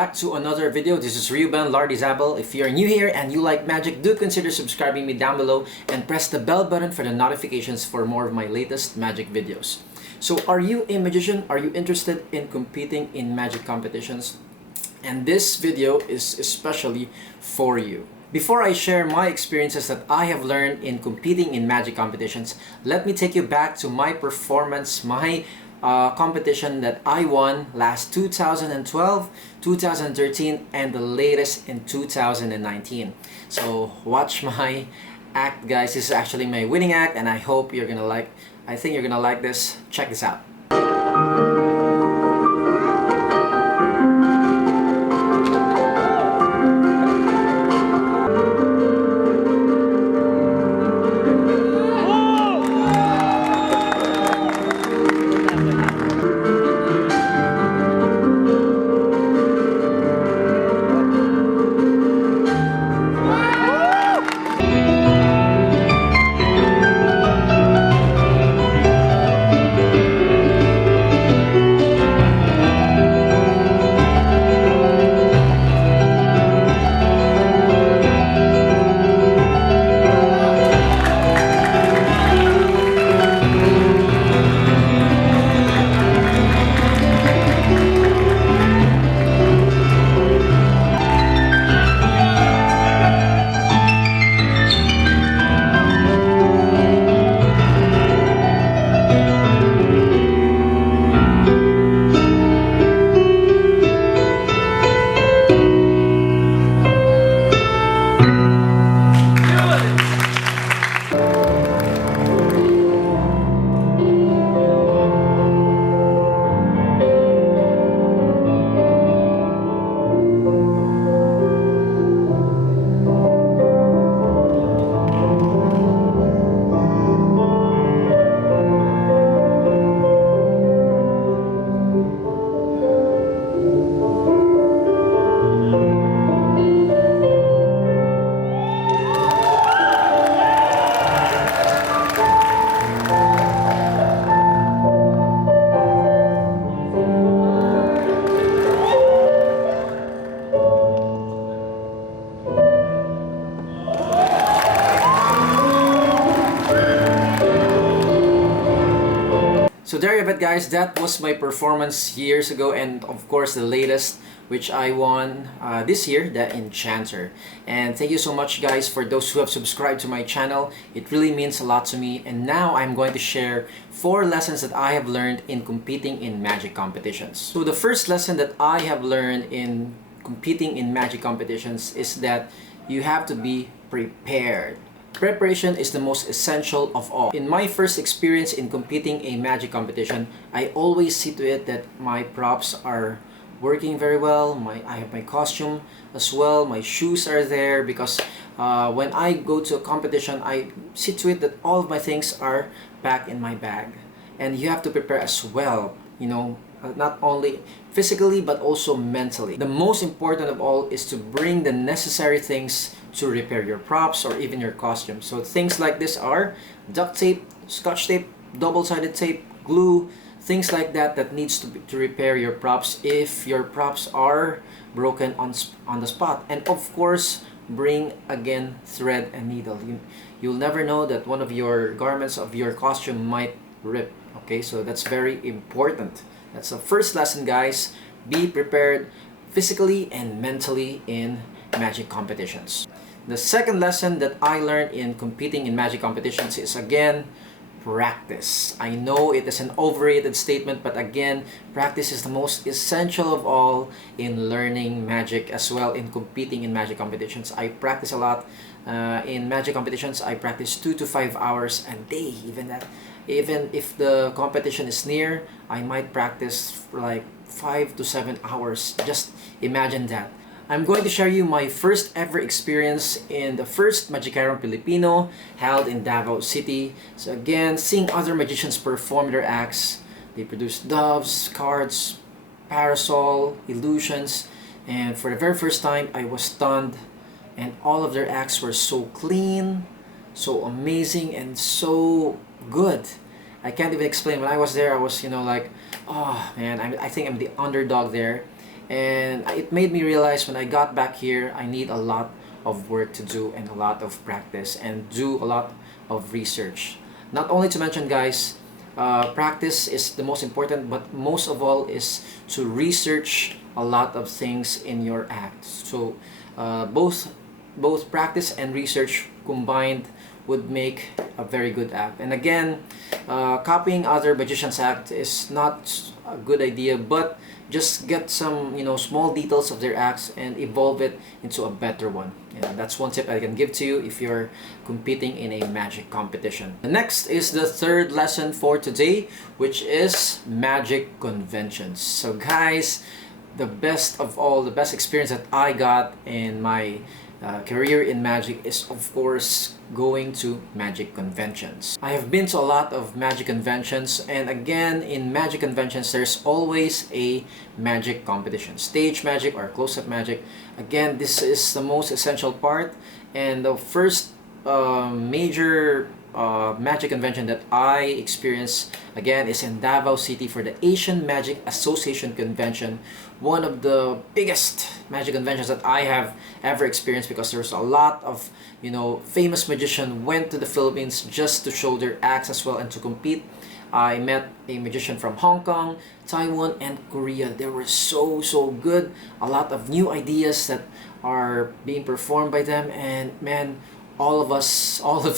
back to another video. This is Reuben Lardizabal. If you're new here and you like magic, do consider subscribing me down below and press the bell button for the notifications for more of my latest magic videos. So are you a magician? Are you interested in competing in magic competitions? And this video is especially for you. Before I share my experiences that I have learned in competing in magic competitions, let me take you back to my performance, my competition that I won last 2012, 2013, and the latest in 2019. So watch my act, guys. This is actually my winning act, and I hope you're gonna like. I think you're gonna like this. Check this out. So there you have it, guys. That was my performance years ago, and of course the latest, which I won this year, the Enchanter. And thank you so much, guys, for those who have subscribed to my channel. It really means a lot to me. And now I'm going to share 4 lessons that I have learned in competing in magic competitions. So the first lesson that I have learned in competing in magic competitions is that you have to be prepared. Preparation is the most essential of all. In my first experience in competing a magic competition, I always see to it that my props are working very well. I have my costume as well. My shoes are there because when I go to a competition, I see to it that all of my things are packed in my bag. And you have to prepare as well, you know, not only physically but also mentally. The most important of all is to bring the necessary things to repair your props or even your costume. So things like this are duct tape, scotch tape, double-sided tape, glue, things like that that needs to repair your props if your props are broken on the spot. And of course, bring again thread and needle. You'll never know that one of your garments of your costume might rip. Okay, so that's very important. That's the first lesson, guys. Be prepared physically and mentally in magic competitions. The second lesson that I learned in competing in magic competitions is, again, practice. I know it is an overrated statement, but again, practice is the most essential of all in learning magic as well in competing in magic competitions. I practice a lot in magic competitions. I practice 2 to 5 hours a day. Even if the competition is near, I might practice for like 5 to 7 hours. Just imagine that. I'm going to share you my first ever experience in the first Magikerong Filipino held in Davao City. So again, seeing other magicians perform their acts. They produced doves, cards, parasol, illusions, and for the very first time I was stunned, and all of their acts were so clean, so amazing, and so good. I can't even explain. When I was there, I was, like, oh man, I think I'm the underdog there. And it made me realize when I got back here, I need a lot of work to do and a lot of practice and do a lot of research. Not only to mention, guys, practice is the most important, but most of all is to research a lot of things in your act. So both practice and research combined would make a very good act. And again, copying other magicians' act is not a good idea, but just get some, you know, small details of their acts and evolve it into a better one. Yeah, that's one tip I can give to you if you're competing in a magic competition. The next is the third lesson for today, which is magic conventions. So guys, the best of all, the best experience that I got in my career in magic is of course going to magic conventions. I have been to a lot of magic conventions, and again, in magic conventions there's always a magic competition, stage magic or close-up magic. Again, this is the most essential part, and the first major magic convention that I experienced again is in Davao City for the Asian Magic Association convention, one of the biggest magic conventions that I have ever experienced, because there's a lot of, you know, famous magicians went to the Philippines just to show their acts as well and to compete. I met a magician from Hong Kong, Taiwan, and Korea. They were so good. A lot of new ideas that are being performed by them, and man, all of us, all the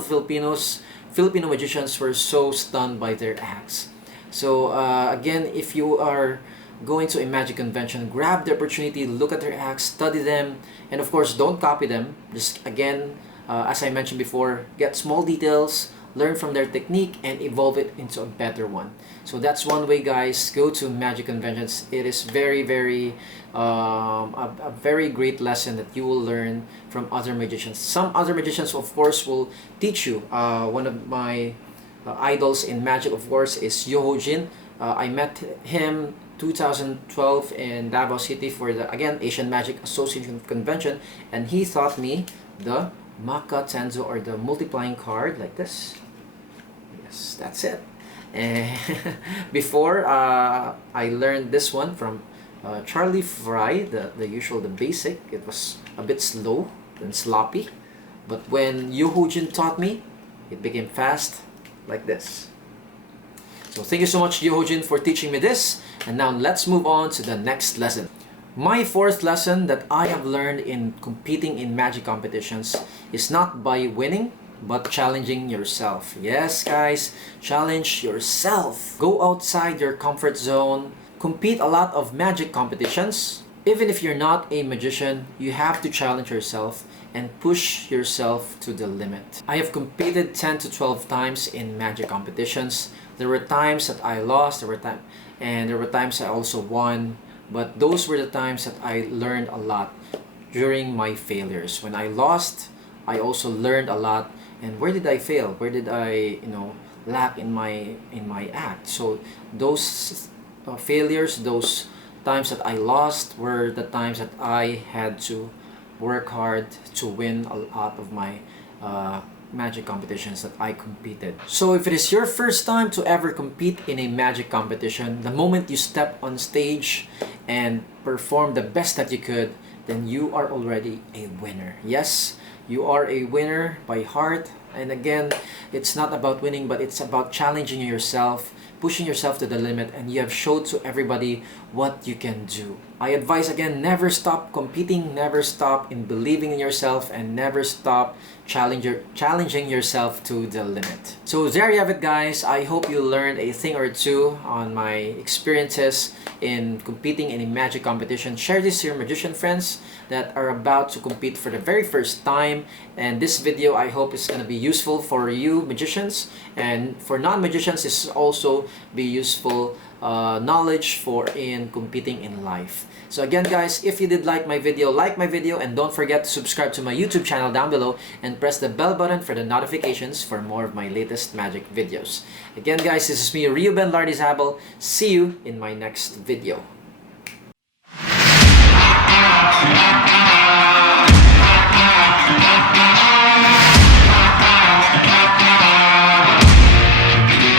Filipino magicians were so stunned by their acts. So again, if you are going to a magic convention, grab the opportunity, look at their acts, study them, and of course don't copy them. Just again, as I mentioned before, get small details, learn from their technique, and evolve it into a better one. So that's one way, guys. Go to magic conventions. It is very a very great lesson that you will learn from other magicians. Some other magicians of course will teach you. One of my idols in magic of course is Yoho Jin. I met him 2012 in Davao City for the, again, Asian Magic Association convention, and he taught me the Maka Tenzo, or the multiplying card like this. Yes, that's it. And before I learned this one from Charlie Fry, the usual, the basic. It was a bit slow and sloppy, but when Yoho Jin taught me, it became fast like this. So thank you so much, Yoho Jin, for teaching me this. And now let's move on to the next lesson. My fourth lesson that I have learned in competing in magic competitions is not by winning, but challenging yourself. Yes, guys, challenge yourself. Go outside your comfort zone. Compete a lot of magic competitions. Even if you're not a magician, you have to challenge yourself and push yourself to the limit. I have competed 10 to 12 times in magic competitions. There were times that I lost, there were times I also won, but those were the times that I learned a lot during my failures. When I lost, I also learned a lot. And where did I fail? Where did I, lack in my act? So those failures, those times that I lost, were the times that I had to work hard to win a lot of my magic competitions that I competed. So if it is your first time to ever compete in a magic competition, the moment you step on stage and perform the best that you could, then you are already a winner. Yes, you are a winner by heart. And again, it's not about winning, but it's about challenging yourself, pushing yourself to the limit, and you have showed to everybody what you can do. I advise again, never stop competing, never stop in believing in yourself, and never stop challenging yourself to the limit. So there you have it, guys. I hope you learned a thing or two on my experiences in competing in a magic competition. Share this to your magician friends that are about to compete for the very first time. And this video, I hope, is going to be useful for you magicians, and for non-magicians, this also be useful knowledge for in competing in life. So again, guys, if you did like my video, and don't forget to subscribe to my YouTube channel down below and press the bell button for the notifications for more of my latest magic videos. Again, guys, this is me, Reuben Lardizabal. See you in my next video.